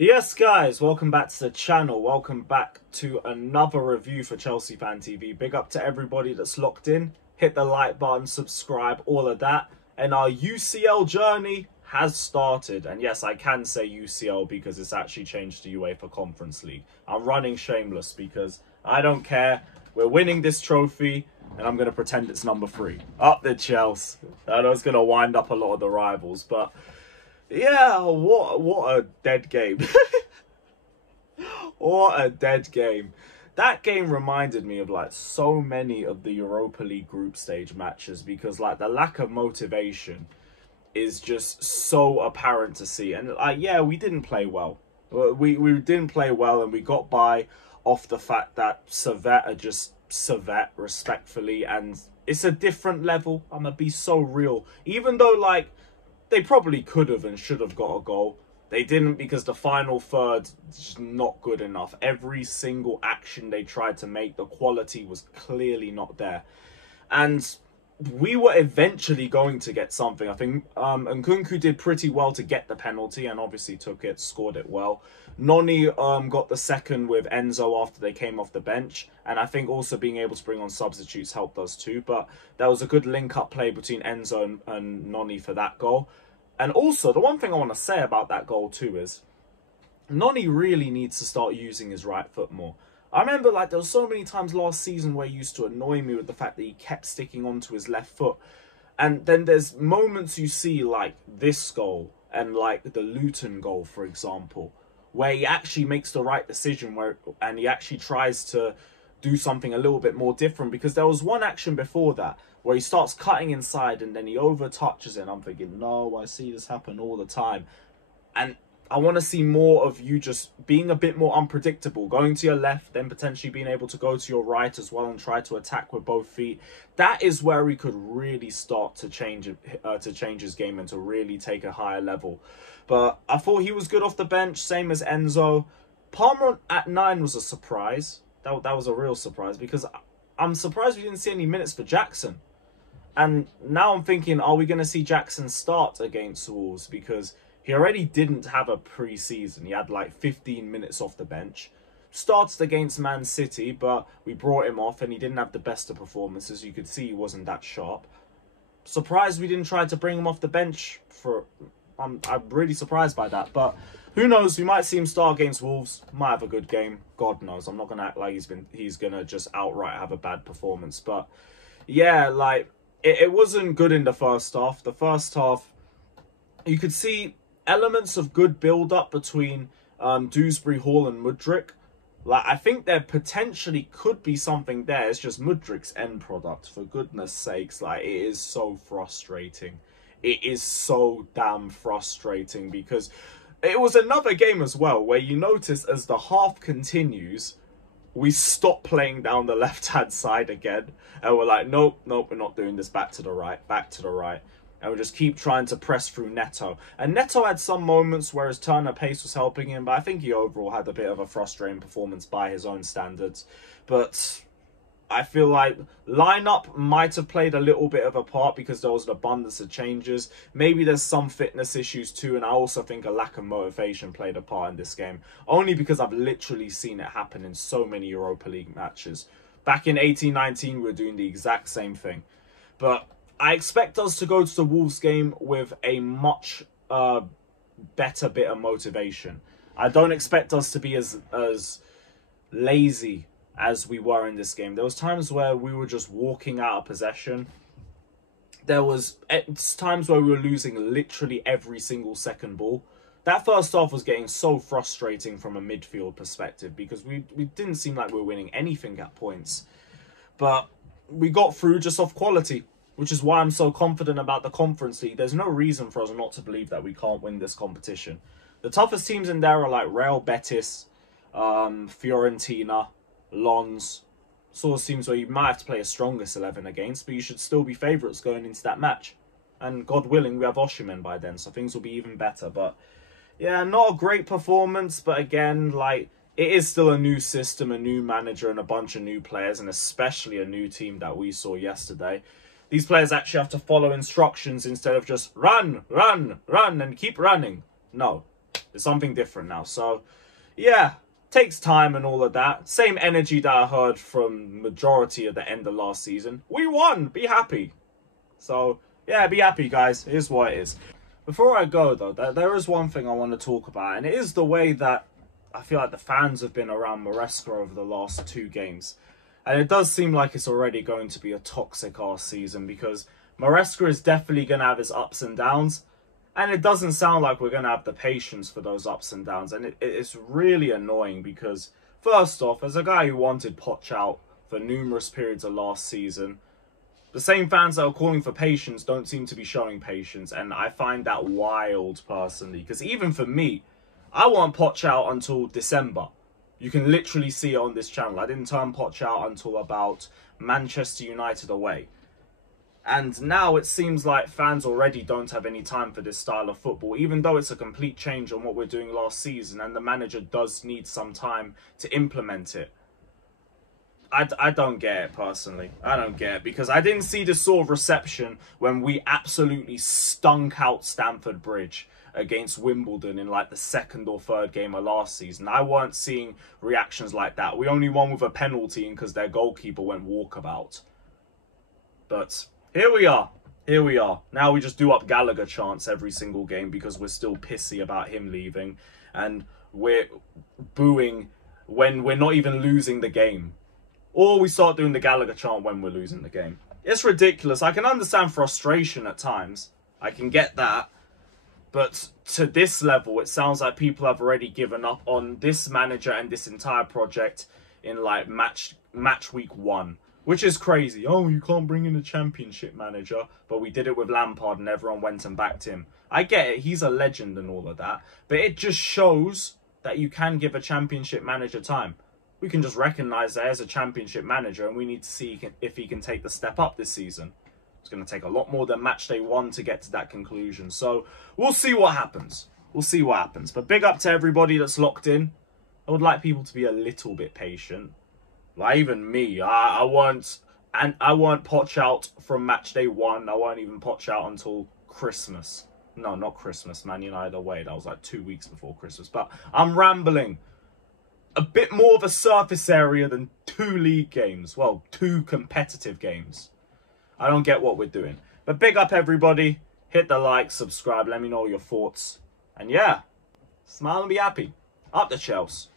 Yes, guys, welcome back to the channel. Welcome back to another review for Chelsea Fan TV. Big up to everybody that's locked in. Hit the like button, subscribe, all of that. And our UCL journey has started. And yes, I can say UCL because it's actually changed to UEFA Conference League. I'm running shameless because I don't care. We're winning this trophy and I'm going to pretend it's number 3. Up the Chelsea. I know it's going to wind up a lot of the rivals, but... yeah, what a dead game. What a dead game. That game reminded me of like so many of the Europa League group stage matches because like the lack of motivation is just so apparent to see. And like, yeah, we didn't play well. We didn't play well and we got by off the fact that Servette are just Servette, respectfully, and it's a different level. I'm gonna be so real. Even though like they probably could have and should have got a goal. They didn't because the final third is just not good enough. Every single action they tried to make, the quality was clearly not there. And we were eventually going to get something. I think Nkunku did pretty well to get the penalty and obviously took it, scored it well. Noni got the second with Enzo after they came off the bench. And I think also being able to bring on substitutes helped us too. But there was a good link-up play between Enzo and Noni for that goal. And also, the one thing I want to say about that goal too is Noni really needs to start using his right foot more. I remember like there were so many times last season where he used to annoy me with the fact that he kept sticking onto his left foot. And then there's moments you see like this goal and like the Luton goal, for example, where he actually makes the right decision and he actually tries to do something a little bit more different, because there was one action before that where he starts cutting inside and then he over touches it and I'm thinking, no, I see this happen all the time. And I want to see more of you just being a bit more unpredictable, going to your left, then potentially being able to go to your right as well and try to attack with both feet. That is where he could really start to change his game and to really take a higher level. But I thought he was good off the bench, same as Enzo. Palmer at 9 was a surprise. That was a real surprise, because I'm surprised we didn't see any minutes for Jackson. And now I'm thinking, are we going to see Jackson start against Wolves? Because he already didn't have a pre-season. He had like 15 minutes off the bench. Started against Man City, but we brought him off and he didn't have the best of performances. You could see he wasn't that sharp. Surprised we didn't try to bring him off the bench. I'm really surprised by that. But who knows? We might see him start against Wolves. Might have a good game. God knows. I'm not going to act like he's going to just outright have a bad performance. But yeah, like it wasn't good in the first half. The first half, you could see elements of good build-up between Dewsbury Hall and Mudryk. Like, I think there potentially could be something there. It's just Mudryk's end product, for goodness sakes. Like, it is so frustrating. It is so damn frustrating, because it was another game as well where you notice as the half continues, we stop playing down the left-hand side again. And we're like, nope, we're not doing this. Back to the right, back to the right. And we just keep trying to press through Neto. And Neto had some moments where his turn of pace was helping him, but I think he overall had a bit of a frustrating performance by his own standards. But I feel like lineup might have played a little bit of a part because there was an abundance of changes. Maybe there's some fitness issues too, and I also think a lack of motivation played a part in this game. Only because I've literally seen it happen in so many Europa League matches. Back in 18-19, we were doing the exact same thing. But I expect us to go to the Wolves game with a much better bit of motivation. I don't expect us to be as lazy as we were in this game. There was times where we were just walking out of possession. There was times where we were losing literally every single second ball. That first half was getting so frustrating from a midfield perspective because we didn't seem like we were winning anything at points. But we got through just off quality, which is why I'm so confident about the Conference League. There's no reason for us not to believe that we can't win this competition. The toughest teams in there are like Real Betis, Fiorentina, Lons. Sort of teams where you might have to play a strongest 11 against, but you should still be favourites going into that match. And God willing, we have Osimhen by then, so things will be even better. But yeah, not a great performance, but again, like, it is still a new system, a new manager, and a bunch of new players, and especially a new team that we saw yesterday. These players actually have to follow instructions instead of just run, run, run, and keep running. No. It's something different now. So, yeah, takes time and all of that. Same energy that I heard from majority of the end of last season. We won. Be happy. So, yeah, be happy, guys. It is what it is. Before I go, though, there is one thing I want to talk about, and it is the way that I feel like the fans have been around Maresca over the last 2 games. And it does seem like it's already going to be a toxic-ass season, because Maresca is definitely going to have his ups and downs, and it doesn't sound like we're going to have the patience for those ups and downs. And it's really annoying because, first off, as a guy who wanted Poch out for numerous periods of last season, the same fans that are calling for patience don't seem to be showing patience. And I find that wild, personally. Because even for me, I want Poch out until December. You can literally see it on this channel. I didn't turn Poch out until about Manchester United away. And now it seems like fans already don't have any time for this style of football, even though it's a complete change on what we're doing last season, and the manager does need some time to implement it. I don't get it, personally. I don't get it, because I didn't see this sort of reception when we absolutely stunk out Stamford Bridge against Wimbledon in like the 2nd or 3rd game of last season. I weren't seeing reactions like that. We only won with a penalty and because their goalkeeper went walkabout. But here we are. Here we are. Now we just do up Gallagher chants every single game because we're still pissy about him leaving. And we're booing when we're not even losing the game. Or we start doing the Gallagher chant when we're losing the game. It's ridiculous. I can understand frustration at times. I can get that. But to this level, it sounds like people have already given up on this manager and this entire project in like match week 1. Which is crazy. Oh, you can't bring in a championship manager. But we did it with Lampard and everyone went and backed him. I get it. He's a legend and all of that. But it just shows that you can give a championship manager time. We can just recognise that as a championship manager and we need to see if he can take the step up this season. It's going to take a lot more than match day 1 to get to that conclusion. So we'll see what happens. We'll see what happens. But big up to everybody that's locked in. I would like people to be a little bit patient. Like even me, I weren't Poch out from match day 1. I weren't even Poch out until Christmas. No, not Christmas, Man United away. That was like 2 weeks before Christmas. But I'm rambling. A bit more of a surface area than 2 league games. Well, 2 competitive games. I don't get what we're doing. But big up everybody. Hit the like, subscribe, let me know your thoughts. And yeah, smile and be happy. Up the Chelsea.